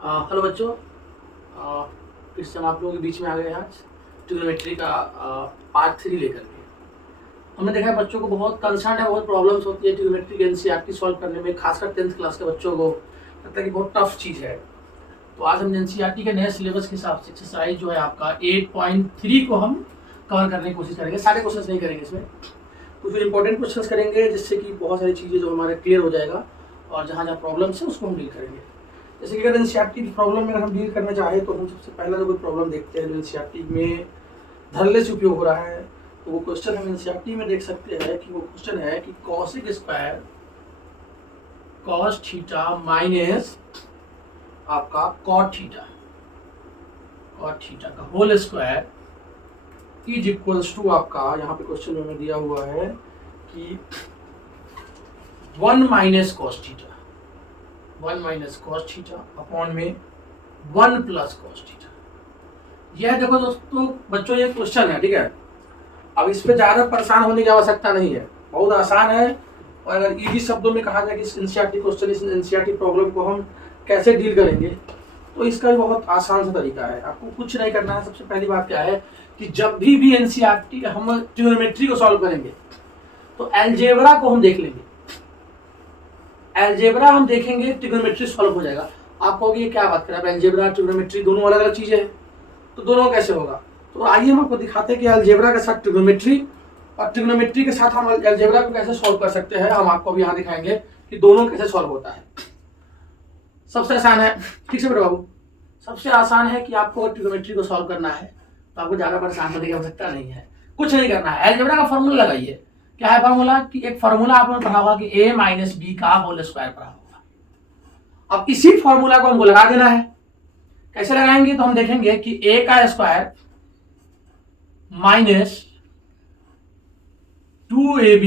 Hello बच्चों। फिर से हम आप लोगों के बीच में आ गए हैं आज ट्रिग्नोमेट्री का पार्ट 3 लेकर के। हमने देखा है बच्चों को बहुत कंसर्न है, बहुत प्रॉब्लम्स होती है ट्रिग्नोमेट्री के एनसीईआरटी सॉल्व करने में, खासकर 10th क्लास के बच्चों को लगता है कि बहुत टफ चीज़ है। तो आज हम एनसीईआरटी के नए सिलेबस के हिसाब से एक्सरसाइज जो है आपका 8.3 को हम कवर करने की कोशिश करेंगे। सारे क्वेश्चन नहीं करेंगे, इसमें कुछ इंपॉर्टेंट क्वेश्चन करेंगे जिससे कि बहुत सारी चीज़ें जो हमारे क्लियर हो जाएगा और जहाँ जहाँ प्रॉब्लम्स है उसको हम डील करेंगे। जैसे कि अगर एनसीईआरटी की प्रॉब्लम में अगर हम डील करना चाहें तो हम सबसे पहला जो कोई प्रॉब्लम देखते हैं जो एनसीईआरटी में धरले से उपयोग हो रहा है, तो वो क्वेश्चन हम एनसीईआरटी में देख सकते हैं कि वो क्वेश्चन है कि cosec square cos theta minus आपका कॉट थीटा का whole square is equals to आपका, यहाँ पे क्वेश्चन में दिया हुआ है कि 1 माइनस कॉस थीटा अपॉन में 1 प्लस कॉस थीटा। यह देखो दोस्तों बच्चों, ये क्वेश्चन है, ठीक है। अब इस पे ज़्यादा परेशान होने की आवश्यकता नहीं है, बहुत आसान है। और अगर इजी शब्दों में कहा जाए कि इस एनसीईआरटी क्वेश्चन, इस एनसीईआरटी प्रॉब्लम को हम कैसे डील करेंगे, तो इसका भी बहुत आसान सा तरीका है। आपको कुछ नहीं करना है। सबसे पहली बात क्या है कि जब भी एनसीईआरटी हम ट्रिग्नोमेट्री को सॉल्व करेंगे तो अलजेब्रा को हम देख लेंगे। अलजेब्रा हम देखेंगे, ट्रिग्नोमेट्री सॉल्व हो जाएगा। आप कहोगे ये क्या बात कर रहे हैं, अलजेब्रा ट्रिग्नोमेट्री दोनों अलग अलग चीजें हैं, तो दोनों कैसे होगा। तो आइए हम आपको दिखाते हैं कि अलजेब्रा के साथ ट्रिग्नोमेट्री और ट्रिग्नोमेट्री के साथ हम अलजेब्रा को कैसे सॉल्व कर सकते हैं। हम आपको भी यहाँ दिखाएंगे कि दोनों कैसे सॉल्व होता है। सबसे आसान है, ठीक से बेटे बाबू, सबसे आसान है कि आपको ट्रिग्नोमेट्री को सॉल्व करना है तो आपको ज्यादा परेशान होने की आवश्यकता नहीं है, कुछ नहीं करना है। अलजेब्रा का फॉर्मूला लगाइए। क्या है फॉर्मूला कि एक फॉर्मूला आपने पढ़ा होगा कि a माइनस बी का होल स्क्वायर पढ़ा होगा। अब इसी फॉर्मूला को हमको लगा देना है। कैसे लगाएंगे तो हम देखेंगे कि a का स्क्वायर माइनस 2ab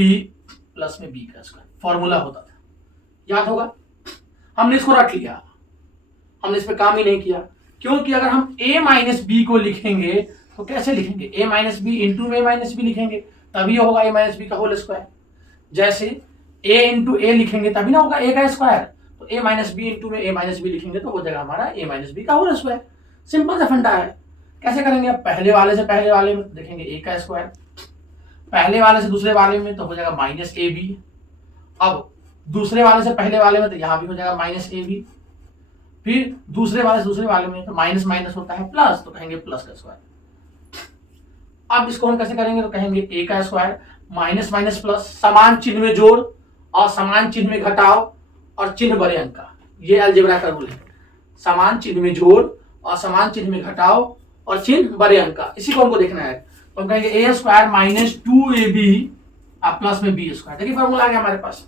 प्लस में b का स्क्वायर फॉर्मूला होता था, याद होगा। हमने इसको रख लिया, हमने इस पर काम ही नहीं किया, क्योंकि अगर हम a माइनस बी को लिखेंगे तो कैसे लिखेंगे, a minus B into a minus B लिखेंगे तभी होगा a माइनस बी का होल स्क्वायर। जैसे a इंटू ए लिखेंगे तभी ना होगा a का स्क्वायर, तो a माइनस बी इंटू में a माइनस बी लिखेंगे तो हो जाएगा हमारा a माइनस बी का होल स्क्वायर। सिंपल सा फंडा है। कैसे करेंगे, अब पहले वाले से पहले वाले में देखेंगे a का स्क्वायर, पहले वाले से दूसरे वाले में तो हो जाएगा माइनस ए बी। अब दूसरे वाले से पहले वाले में तो यहाँ भी हो जाएगा माइनस ए बी। फिर दूसरे वाले से दूसरे वाले में तो माइनस माइनस होता है प्लस, तो कहेंगे प्लस का स्क्वायर। अब इसको हम कैसे करेंगे तो कहेंगे a का स्क्वायर माइनस माइनस प्लस, समान चिन्ह में जोड़ और समान चिन्ह में घटाओ और चिन्ह बड़े अंक का। ये अलजेब्रा का रूल है, समान चिन्ह में जोड़ और समान चिन्ह में घटाओ और चिन्ह बड़े अंक का। इसी को हमको देखना है। तो हम कहेंगे a square minus 2ab plus में b स्क्वायर। देखिए फॉर्मूला आ गया हमारे पास।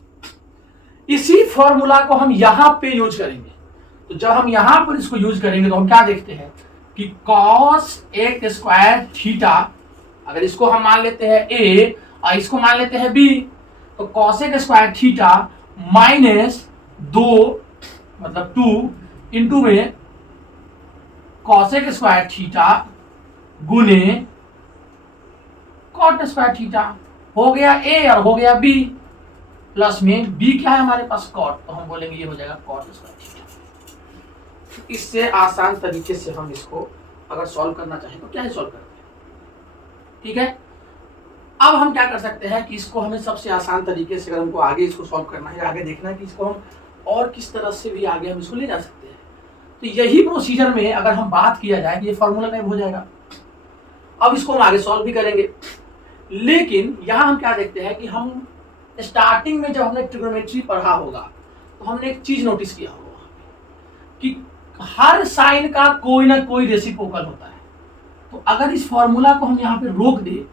इसी फॉर्मूला को हम यहाँ पे यूज करेंगे। तो जब हम यहाँ पर इसको यूज करेंगे तो हम क्या देखते हैं कि cos एक स्क्वायर थीटा, अगर इसको हम मान लेते हैं a और इसको मान लेते हैं b, तो cos एक स्क्वायर थीटा माइनस 2 मतलब 2 इंटू में cos एक स्क्वायर थीटा गुने cot स्क्वायर थीटा हो गया a और हो गया b, प्लस में b क्या है हमारे पास cot, तो हम बोलेंगे ये हो जाएगा cot स्क्वायर थीटा। इससे आसान तरीके से हम इसको अगर सॉल्व करना चाहें तो क्या है सॉल्व करते हैं, ठीक है। अब हम क्या कर सकते हैं कि इसको हमें सबसे आसान तरीके से, अगर हमको आगे इसको सॉल्व करना है, आगे देखना है कि इसको हम और किस तरह से भी आगे हम इसको ले जा सकते हैं, तो यही प्रोसीजर में अगर हम बात किया जाए कि ये फॉर्मूला गायब हो जाएगा। अब इसको हम आगे सॉल्व भी करेंगे, लेकिन यहाँ हम क्या देखते हैं कि हम स्टार्टिंग में जब हमने ट्रिग्नोमेट्री पढ़ा होगा तो हमने एक चीज नोटिस किया होगा कि हर साइन का कोई ना कोई रेसिप्रोकल होता है। तो अगर इस फॉर्मूला को हम यहाँ पे रोक दें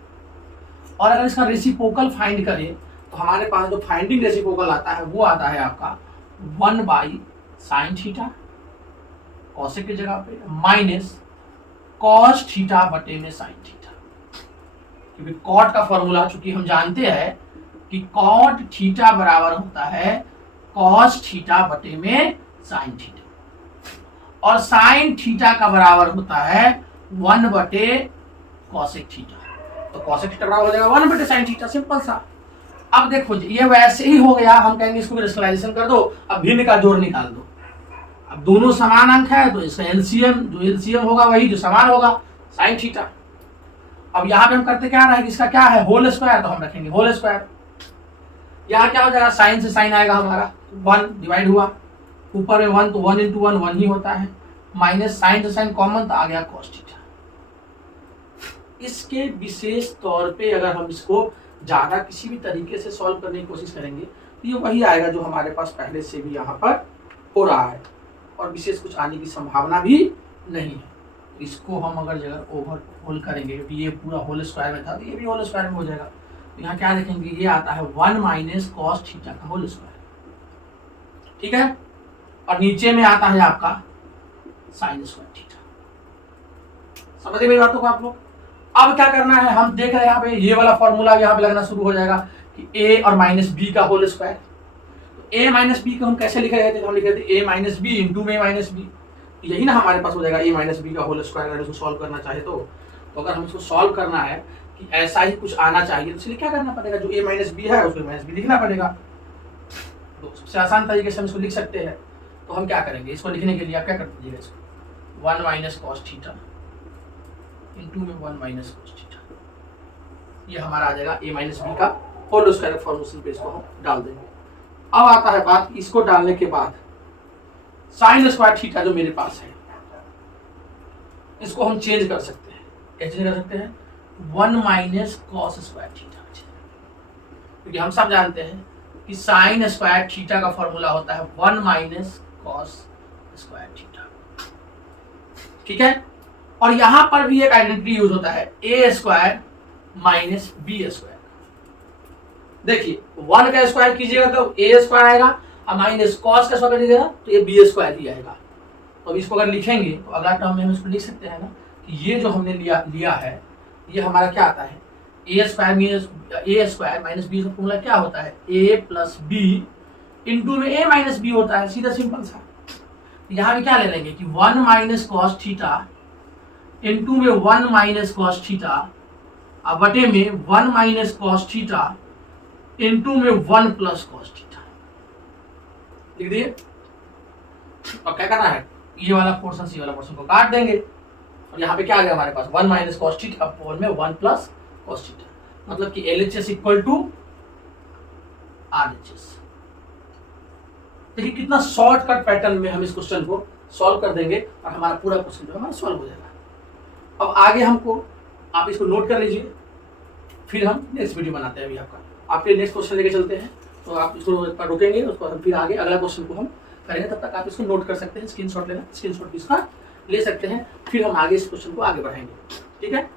और अगर इसका रेसिप्रोकल फाइंड करें तो हमारे पास जो फाइंडिंग रेसिप्रोकल आता है वो आता है आपका 1 बाई साइन थीटा कॉसेक की जगह पे माइनस कॉस थीटा बटे में साइन थीटा। क्योंकि कॉट का फॉर्मूला चूंकि हम जानते हैं कि कॉट थीटा बराबर होता है कॉस थीटा बटे में साइन थीटा, और साइन थीटा का बराबर होता है 1 बटे कॉसेक थीटा। तो कॉसेक थीटा बराबर हो जाएगा 1 बटे साइन थीटा, सिंपल सा। अब देखो ये वैसे ही हो गया, हम कहेंगे इसको रेशनलाइजेशन कर दो, अब भिन्न का जोड़ निकाल दो। अब दोनों समान अंक है तो इसका एलसीएम, जो एलसीएम होगा वही जो समान होगा, साइन थीटा। अब यहाँ पे हम करते क्या रहा है, इसका क्या है होल स्क्वायर, तो हम रखेंगे होल स्क्वायर। यहाँ क्या हो जाएगा, साइन से साइन आएगा हमारा, 1 डिवाइड हुआ, ऊपर में 1 तो 1 इंटू 1 1 ही होता है, माइनस साइन से साइन कॉमन तो आ गया कॉस थीटा। इसके विशेष तौर पे अगर हम इसको ज्यादा किसी भी तरीके से सॉल्व करने की कोशिश करेंगे तो ये वही आएगा जो हमारे पास पहले से भी यहाँ पर हो रहा है, और विशेष कुछ आने की संभावना भी नहीं है। इसको हम अगर जगह ओवर होल करेंगे, क्योंकि ये पूरा होल स्क्वायर में था तो ये भी होल स्क्वायर में हो जाएगा, तो यहाँ क्या देखेंगे, ये आता है 1 माइनस कॉस थीटा का होल स्क्वायर, ठीक है, और नीचे में आता है आपका साइन स्क्वायर थीटा। समझे मेरी बातों को आप लोग। अब क्या करना है, हम देख रहे हैं यहाँ पे ये वाला फॉर्मूला यहाँ पे लगना शुरू हो जाएगा कि a और माइनस बी का होल स्क्वायर। तो a माइनस बी को हम कैसे लिख रहे थे, हम लिख रहे थे a माइनस बी इंटू में माइनस बी, यही ना हमारे पास हो जाएगा a माइनस बी का होल स्क्वायर। अगर इसको सॉल्व करना चाहे तो अगर हम इसको सॉल्व करना है कि ऐसा ही कुछ आना चाहिए तो इसलिए क्या करना पड़ेगा, जो a माइनस बी है उसमें माइनस बी लिखना पड़ेगा। तो सबसे आसान तरीके से हम इसको लिख सकते हैं। तो हम क्या करेंगे, इसको लिखने के लिए आप क्या कर दीजिएगा, इसको 1 माइनस कॉस थीटा इंटू में 1 माइनस कॉस थीटा, ये हमारा आ जाएगा a माइनस बी का होल स्क्वायर फॉर्मूला पे इसको हम डाल देंगे। अब आता है बात, इसको डालने के बाद साइन स्क्वायर थीटा जो मेरे पास है इसको हम चेंज कर सकते हैं। कैसे कर सकते हैं, 1 माइनस कॉस स्क्वायर थीटा, क्योंकि हम सब जानते हैं कि साइन स्क्वायर थीटा का फॉर्मूला होता है 1 माइनस कॉस स्क्वायर थीटा, ठीक है। और यहां पर भी एक आइडेंटिटी यूज होता है ए स्क्वायर माइनस बी स्क्वायर। देखिए 1 का स्क्वायर कीजिएगा तो ए स्क्वायर आएगा, और माइनस कॉस का स्क्वायर कीजिएगा तो ये बी स्क्वायर ही आएगा। तो अब इसको अगर लिखेंगे तो अगला टर्म में हम इसको लिख सकते हैं ना कि ये जो हमने लिया है ये हमारा क्या आता है, ए स्क्वायर माइनस बी का फॉर्मूला क्या होता है, ए प्लस बी इंटू में ए माइनस बी होता है, सीधा सिंपल सा। यहाँ भी क्या ले लेंगे कि 1 माइनस कॉस थीटा इंटू में 1 माइनस कॉस थीटा और बटे में 1 माइनस कॉस थीटा इंटू में 1 प्लस कॉस थीटा लिख दिए। और क्या करना है, ये वाला पोर्शन सी वाला पोर्शन को काट देंगे, और यहाँ पे क्या आ गया हमारे पास 1 माइनस कॉस थीटा अपॉन में 1 प्लस कॉस थीटा, मतलब कि LHS इक्वल टू RHS। देखिए कितना शॉर्टकट पैटर्न में हम इस क्वेश्चन को सॉल्व कर देंगे और हमारा पूरा क्वेश्चन जो है हमारा सॉल्व हो जाएगा। अब आगे हमको, आप इसको नोट कर लीजिए, फिर हम नेक्स्ट वीडियो बनाते हैं। अभी आपके नेक्स्ट क्वेश्चन लेके चलते हैं, तो आप इसको रुकेंगे, उसको हम फिर आगे अगला क्वेश्चन को हम करेंगे। तब तक आप इसको नोट कर सकते हैं, स्क्रीनशॉट लेना, स्क्रीनशॉट इसका ले सकते हैं, फिर हम आगे इस क्वेश्चन को आगे बढ़ाएंगे, ठीक है।